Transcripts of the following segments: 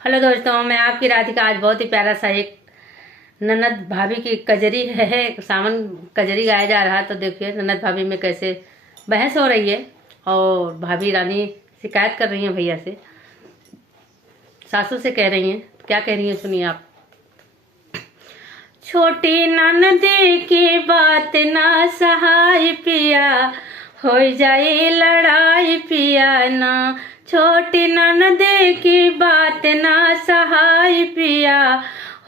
Hello दोस्तों, मैं आपकी राधिका। आज बहुत ही प्यारा सा एक ननद भाभी की कजरी है। सावन कजरी गाया जा रहा है। तो देखिए ननद भाभी में कैसे बहस हो रही है और भाभी रानी शिकायत कर रही है भैया से, सासू से कह रही हैं। क्या कह रही हैं सुनिए आप। छोटी ननदी की बात ना सहाय पिया, हो जाए लड़ाई पिया ना। छोटी ननदी की बात ना सहाय पिया,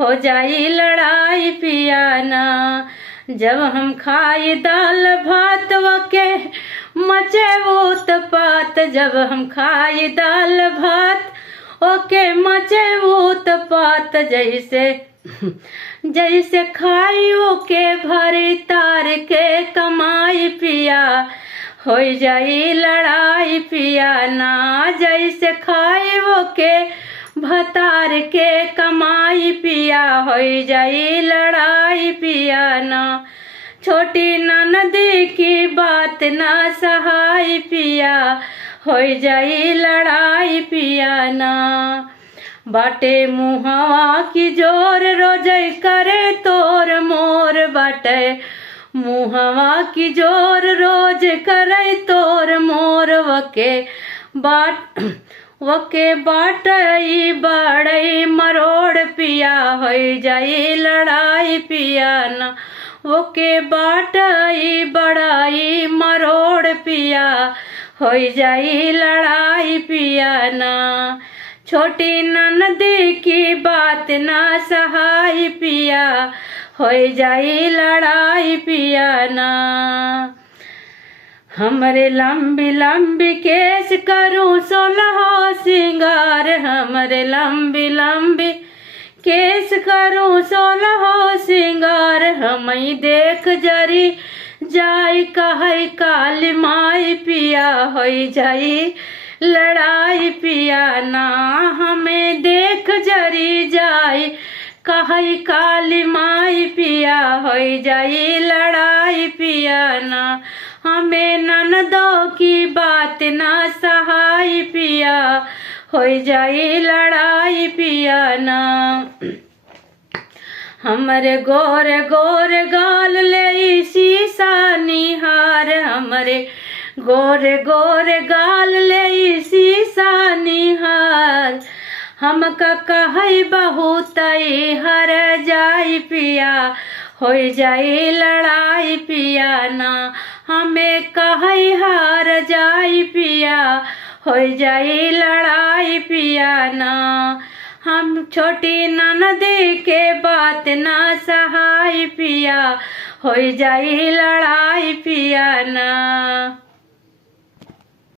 हो जाए लड़ाई पिया ना। जब हम खाई दाल भात वके मचे उत्पात, जब हम खाई दाल भात ओके मचे उत्पात। जैसे खाई ओके भरी तार के कमाई पिया, हो जाई लड़ाई पिया ना। जैसे खाई ओके भतार के कमाई पिया, हो जाई लड़ाई पिया ना। छोटी ननदी की बात ना सहाय पिया, हो जाई लड़ाई पिया ना। बाटे मुहवा की जोर रोजई करे तोर मोर, बाटे मुहवा की जोर रोज करे तोर मोर। वके बाटई बड़ई मरोड़ पिया, हो जाई लड़ाई पिया ना। वके बाटई बड़ाई मरोड़ पिया, हो जाई लड़ाई पिया ना। छोटी ननदी की बात ना सहाय पिया, हो जाई लड़ाई पिया ना। हमरे लंबी लंबी केस करूं 16 सिंगार, हमरे लंबी लंबी केस करूं 16 सिंगार। हमई देख जरी जाई कहई काली माई पिया, हो जाई लड़ाई पिया ना। हमें देख जरी जाई कहई काली माई पिया, हो जाई लड़ाई पिया ना। हमें ननदों की बात ना सहाय पिया, हो जाई लड़ाई पिया ना। हमरे गोर गोर गाल ले शीशा निहार, हमरे गोर गोर गाल ले शीशा निहार। हमका कहई बहुत हर जाई पिया, हो जाई लड़ाई पिया ना। हमें कहई हार जाई पिया, हो जाई लड़ाई पिया ना। हम छोटी ननदी के बात ना सहाय पिया, हो जाई लड़ाई पिया ना।